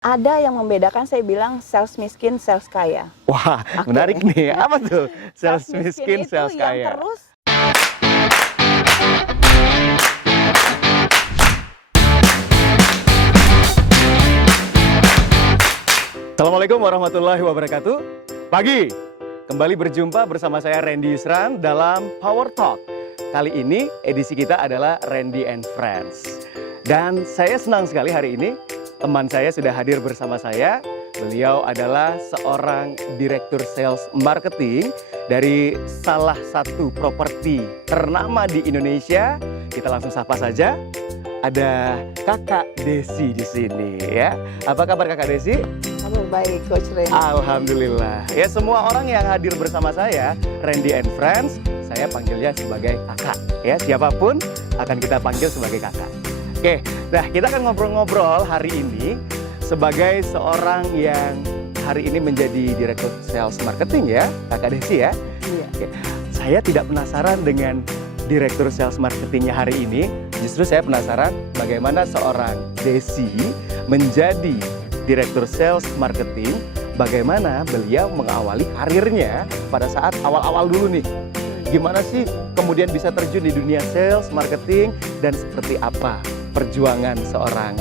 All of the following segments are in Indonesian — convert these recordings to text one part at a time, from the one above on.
Ada yang membedakan, saya bilang sales miskin, sales kaya. Wah, Oke. menarik nih. Apa tuh? Sales miskin, itu sales yang kaya. terus Assalamualaikum warahmatullahi wabarakatuh. Pagi, kembali berjumpa bersama saya Randy Yusran dalam Power Talk. Kali ini edisi kita adalah Randy and Friends. Dan saya senang sekali hari ini teman saya sudah hadir bersama saya. Beliau adalah seorang direktur sales marketing dari salah satu properti ternama di Indonesia. Kita langsung sapa saja. Ada Kakak Desi di sini ya. Apa kabar Kakak Desi? oh, baik, Coach Randy. Alhamdulillah. Ya, semua orang yang hadir bersama saya, Randy and Friends, saya panggilnya sebagai kakak. Ya, siapapun akan kita panggil sebagai kakak. Oke, nah kita akan ngobrol-ngobrol hari ini sebagai seorang yang hari ini menjadi direktur sales marketing ya, Kakak Desi ya. Iya. Oke. Saya tidak penasaran dengan direktur sales marketingnya hari ini. Justru saya penasaran bagaimana seorang Desi menjadi direktur sales marketing, bagaimana beliau mengawali karirnya pada saat awal-awal dulu nih. Gimana sih kemudian bisa terjun di dunia sales marketing dan seperti apa perjuangan seorang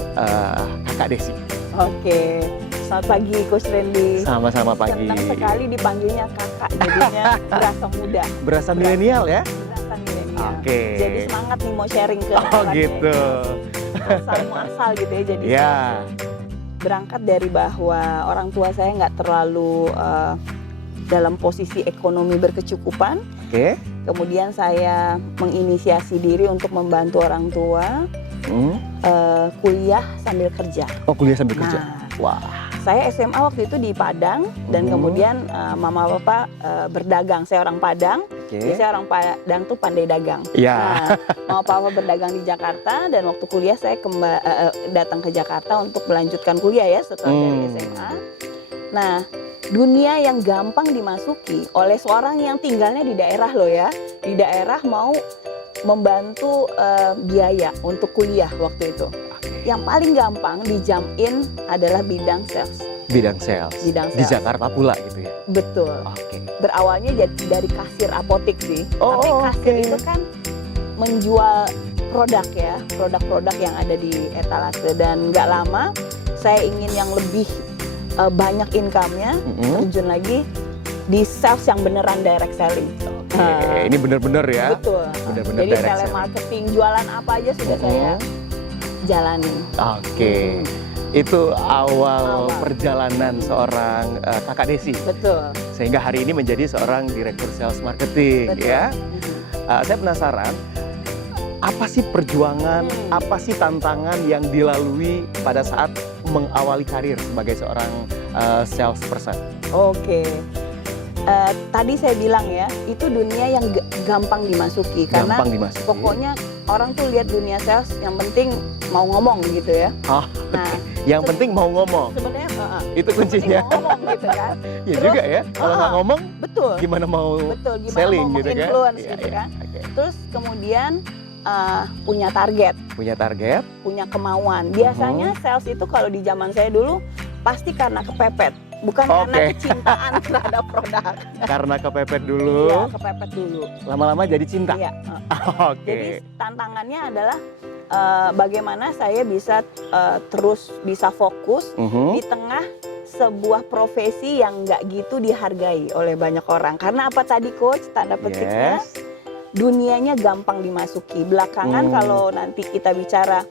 Kakak Desi? Oke, selamat pagi Coach Randy. Sama-sama pagi. Senang sekali dipanggilnya kakak, jadinya berasa muda. Berasa milenial ya? Berasa milenial. Oke. Jadi semangat nih mau sharing ke Oh orang gitu. asal muasal gitu ya. Jadi Ya. berangkat dari bahwa orang tua saya nggak terlalu dalam posisi ekonomi berkecukupan. Oke. Kemudian saya menginisiasi diri untuk membantu orang tua kuliah sambil kerja. Oh, kuliah sambil kerja. Nah, Wah. saya SMA waktu itu di Padang dan kemudian mama papa berdagang. Saya orang Padang. Oke. Jadi saya orang Padang tuh pandai dagang. Ya. Nah, mama papa berdagang di Jakarta dan waktu kuliah saya datang ke Jakarta untuk melanjutkan kuliah ya setelah dari SMA. Nah, dunia yang gampang dimasuki oleh seorang yang tinggalnya di daerah loh ya. Di daerah mau membantu biaya untuk kuliah waktu itu. Yang paling gampang di jump in adalah bidang sales. Bidang sales. Bidang Di sales. Jakarta pula gitu ya. Betul. Oke. Berawalnya dari kasir apotek sih. Oh, Tapi kasir oke. itu kan menjual produk ya, produk-produk yang ada di etalase. Dan nggak lama saya ingin yang lebih banyak income-nya, terjun lagi di sales yang beneran direct selling. Oke, ini bener-bener ya. Betul. Bener-bener Jadi direct selling. telemarketing, jualan apa aja sudah saya jalani. Oke. Itu awal Awal. perjalanan seorang Kakak Desi. Betul. Sehingga hari ini menjadi seorang direktur sales marketing Betul. ya. Saya penasaran, apa sih perjuangan, apa sih tantangan yang dilalui pada saat mengawali karir sebagai seorang salesperson? Oke. Tadi saya bilang ya, itu dunia yang gampang dimasuki karena Gampang dimasuki. pokoknya orang tuh lihat dunia sales yang penting mau ngomong gitu ya. Oh, Nah, yang penting mau ngomong. sebenarnya Itu yang penting kuncinya. mau ngomong gitu kan. Ya juga ya. Kalau nggak ngomong, Betul. gimana mau Betul, gimana selling mau gitu kan? influence Iya, gitu iya. kan. Oke. Terus kemudian punya target, Punya target. punya kemauan. Biasanya sales itu kalau di zaman saya dulu pasti karena kepepet, bukan karena Oke. kecintaan terhadap produk. Karena kepepet dulu, Iya, kepepet dulu. lama-lama jadi cinta. Iya. Oke. Jadi tantangannya adalah bagaimana saya bisa terus bisa fokus Mhm. di tengah sebuah profesi yang nggak gitu dihargai oleh banyak orang. Karena apa tadi coach, tanda petiknya Yes. dunianya gampang dimasuki. Belakangan kalau nanti kita bicara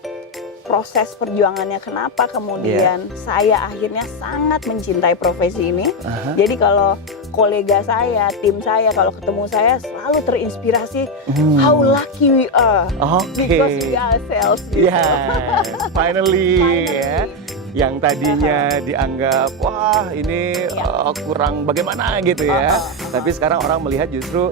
proses perjuangannya kenapa kemudian saya akhirnya sangat mencintai profesi ini. Aha. Jadi kalau kolega saya, tim saya kalau ketemu saya selalu terinspirasi how lucky we are Oke. because we are sales gitu. Yes, finally ya. Finally. Yang tadinya dianggap wah ini kurang bagaimana gitu ya. Tapi sekarang orang melihat justru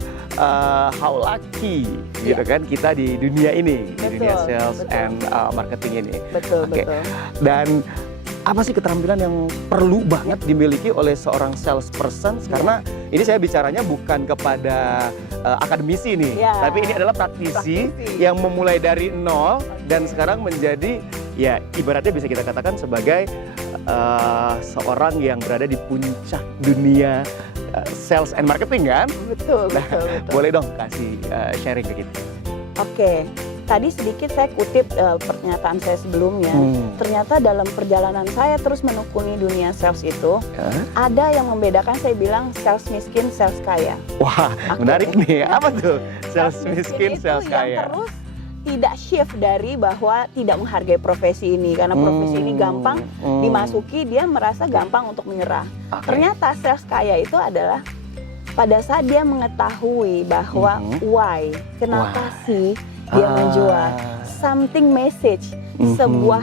how lucky gitu kan kita di dunia ini, di dunia Betul, sales betul. and marketing ini. Betul, Oke. betul. Dan apa sih keterampilan yang perlu banget dimiliki oleh seorang salesperson? Karena ini saya bicaranya bukan kepada akademisi nih, Ya. tapi ini adalah praktisi yang memulai dari nol dan sekarang menjadi ya ibaratnya bisa kita katakan sebagai seorang yang berada di puncak dunia sales and marketing kan? Betul, Nah, betul, betul. boleh dong kasih sharing ke kita. Oke, tadi sedikit saya kutip pernyataan saya sebelumnya. Ternyata dalam perjalanan saya terus menekuni dunia sales itu, ada yang membedakan, saya bilang sales miskin, sales kaya. Wah, menarik nih. Apa tuh? Sales miskin, itu sales yang kaya. terus tidak shift dari bahwa tidak menghargai profesi ini, karena profesi ini gampang dimasuki, dia merasa gampang untuk menyerah. Oke. Ternyata sales kaya itu adalah pada saat dia mengetahui bahwa why, kenapa sih dia menjual, something message, sebuah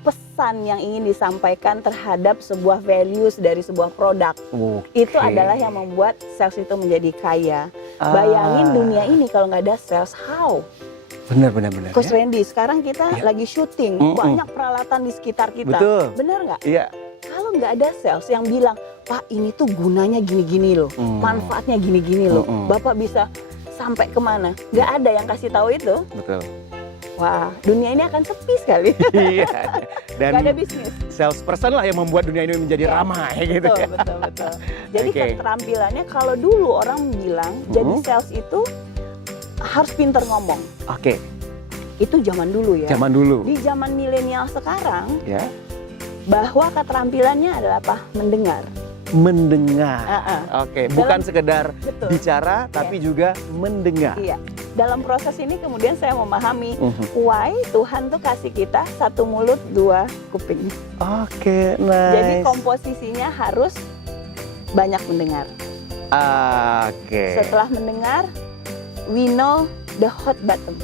pesan yang ingin disampaikan terhadap sebuah values dari sebuah produk. Itu adalah yang membuat sales itu menjadi kaya. Bayangin dunia ini kalau nggak ada sales, how? Benar. Coach Randy, sekarang kita lagi syuting, banyak peralatan di sekitar kita. Betul. Benar nggak? Iya. Kalau nggak ada sales yang bilang, Pak ini tuh gunanya gini-gini loh, manfaatnya gini-gini loh, Bapak bisa sampai kemana? Nggak ada yang kasih tahu itu. Betul. Wah, dunia ini akan sepi sekali. Iya. Dan Nggak ada bisnis. salesperson lah yang membuat dunia ini menjadi ramai gitu Betul, ya. betul. Jadi Oke. keterampilannya, kalau dulu orang bilang jadi sales itu harus pinter ngomong. Oke, Itu zaman dulu ya. zaman dulu. Di zaman milenial sekarang, Ya. bahwa keterampilannya adalah apa? Mendengar. Mendengar. Oke, bukan Dalam- sekedar Betul. bicara, tapi juga mendengar. Iya. Dalam proses ini kemudian saya memahami why Tuhan tuh kasih kita satu mulut, dua kuping. Oke, nice. Jadi komposisinya harus banyak mendengar. Oke. Setelah mendengar, we know the hot button.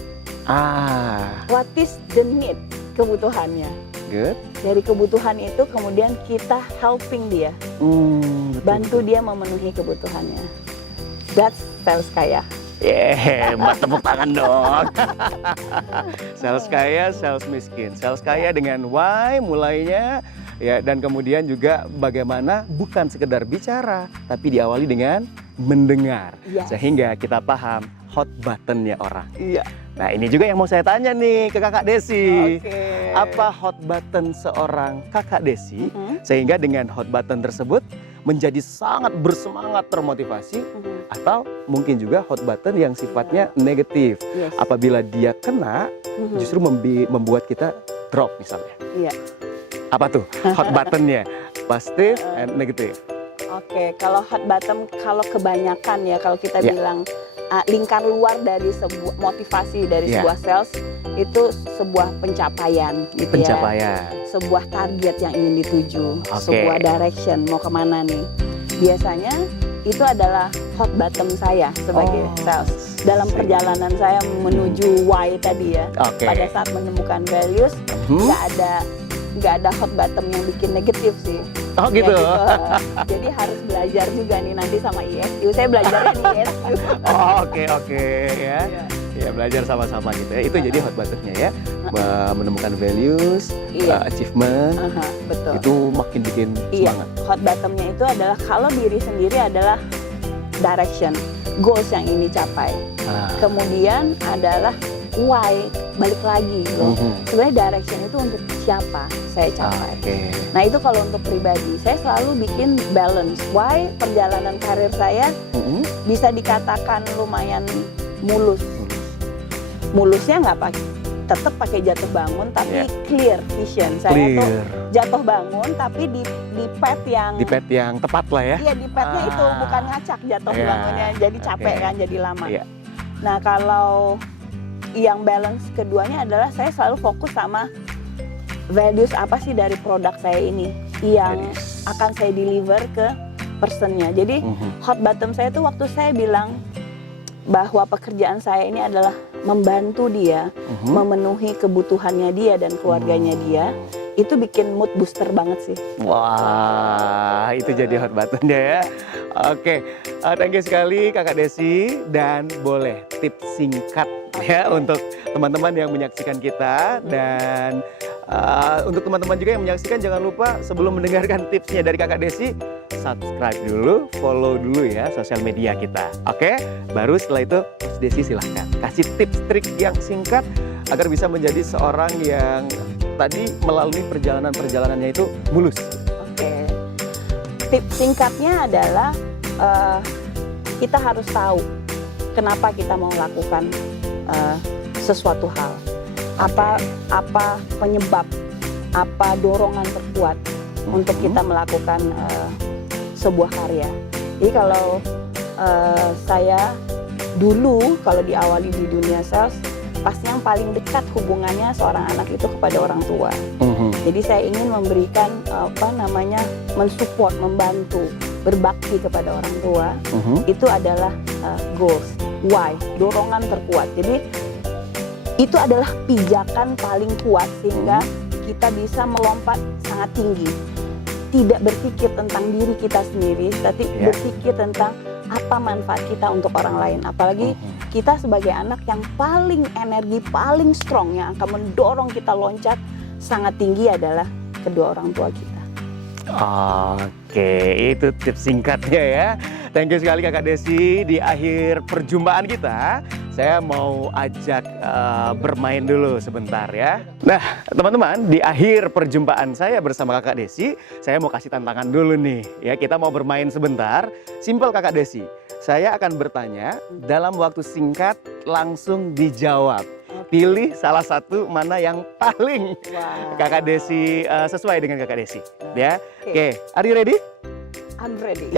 What is the need? Kebutuhannya. Good. Dari kebutuhan itu kemudian kita helping dia, bantu dia memenuhi kebutuhannya. That's sales kaya. Mbak tepuk tangan dong. Sales kaya, sales miskin. Sales kaya dengan why mulainya, ya, dan kemudian juga bagaimana bukan sekedar bicara, tapi diawali dengan mendengar. Yes. Sehingga kita paham hot buttonnya orang. Iya. Nah, ini juga yang mau saya tanya nih ke Kakak Desi. Oke. Apa hot button seorang Kakak Desi sehingga dengan hot button tersebut menjadi sangat bersemangat, termotivasi, atau mungkin juga hot button yang sifatnya negatif. Yes. Apabila dia kena, justru membuat kita drop misalnya. Iya. Apa tuh hot buttonnya? Positif and negatif. Oke, kalau hot button, kalau kebanyakan ya, kalau kita Ya. bilang lingkar luar dari sebuah motivasi dari Ya. sebuah sales itu sebuah pencapaian, gitu Pencapaian. ya. Sebuah target yang ingin dituju, Oke. sebuah direction mau kemana nih. Biasanya itu adalah hot button saya sebagai sales. Dalam perjalanan saya menuju why tadi ya. Oke. Pada saat menemukan values, nggak ada hot button yang bikin negatif sih. Oh gitu. Ya, Jadi harus belajar juga nih nanti sama ISU. Saya belajarnya di ISU. Oke ya. Ya, belajar sama-sama gitu ya. Itu jadi hot buttonnya ya. Menemukan values, Iya. achievement, Betul. itu makin bikin Iya. semangat. Hot buttonnya itu adalah kalau diri sendiri adalah direction, goals yang ingin dicapai. Kemudian adalah why, balik lagi loh. Sebenarnya direction itu untuk siapa saya capai. Oke. Nah itu kalau untuk pribadi, saya selalu bikin balance. Why perjalanan karir saya bisa dikatakan lumayan mulus. Mulusnya nggak pakai, tetap pakai jatuh bangun, tapi clear vision. Saya tuh jatuh bangun, tapi di path yang Di pet yang tepat lah ya. Iya, di padnya itu bukan ngacak jatuh Iya. bangunnya, jadi capek kan, jadi lama. Iya. Nah kalau yang balance keduanya adalah saya selalu fokus sama values apa sih dari produk saya ini yang akan saya deliver ke personnya. Jadi hot button saya itu waktu saya bilang bahwa pekerjaan saya ini adalah membantu dia memenuhi kebutuhannya dia dan keluarganya dia, itu bikin mood booster banget sih. Wah, itu jadi hot buttonnya ya. Oke, thank you sekali Kakak Desi, dan boleh tips singkat ya untuk teman-teman yang menyaksikan kita, dan untuk teman-teman juga yang menyaksikan jangan lupa sebelum mendengarkan tipsnya dari Kakak Desi, subscribe dulu, follow dulu ya sosial media kita. Oke, baru setelah itu Coach Desi silahkan kasih tips trik yang singkat agar bisa menjadi seorang yang tadi melalui perjalanannya itu mulus? Oke. Tips singkatnya adalah kita harus tahu kenapa kita mau melakukan sesuatu hal. Apa penyebab, apa dorongan terkuat untuk kita melakukan sebuah karya. Jadi kalau saya dulu kalau diawali di dunia sales, pasti yang paling dekat hubungannya seorang anak itu kepada orang tua. Jadi saya ingin memberikan mensupport, membantu, berbakti kepada orang tua. Itu adalah goals, why, dorongan terkuat. Jadi itu adalah pijakan paling kuat sehingga kita bisa melompat sangat tinggi. Tidak berpikir tentang diri kita sendiri, tapi berpikir tentang apa manfaat kita untuk orang lain. Apalagi kita sebagai anak yang paling energi, paling strong, yang akan mendorong kita loncat sangat tinggi adalah kedua orang tua kita. Oke, itu tips singkatnya ya. Thank you sekali Kakak Desi. Di akhir perjumpaan kita, saya mau ajak bermain dulu sebentar ya. Nah, teman-teman, di akhir perjumpaan saya bersama Kakak Desi, saya mau kasih tantangan dulu nih. Ya, kita mau bermain sebentar. Simpel Kakak Desi. Saya akan bertanya dalam waktu singkat langsung dijawab. Pilih salah satu mana yang paling Kakak Desi sesuai dengan Kakak Desi. Ya, oke. Are you ready? I'm ready.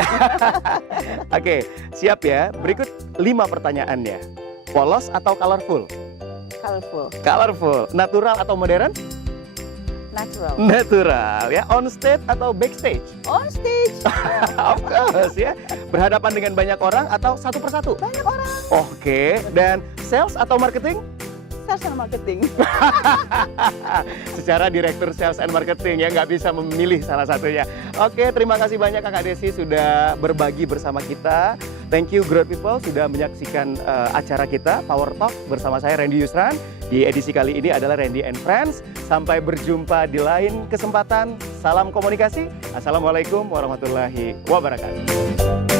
Oke, siap ya. Berikut 5 pertanyaannya. Polos atau colorful? Colorful. Colorful. Natural atau modern? Natural. Natural ya. On stage atau backstage? On stage. Of course ya. Berhadapan dengan banyak orang atau satu persatu? Banyak orang. Oke. Dan sales atau marketing? Sales and marketing. Secara direktur sales and marketing ya, nggak bisa memilih salah satunya. Oke, terima kasih banyak Kakak Desi sudah berbagi bersama kita. Thank you Growth People sudah menyaksikan acara kita Power Talk bersama saya Randy Yusran. Di edisi kali ini adalah Randy and Friends. Sampai berjumpa di lain kesempatan. Salam komunikasi. Assalamualaikum warahmatullahi wabarakatuh.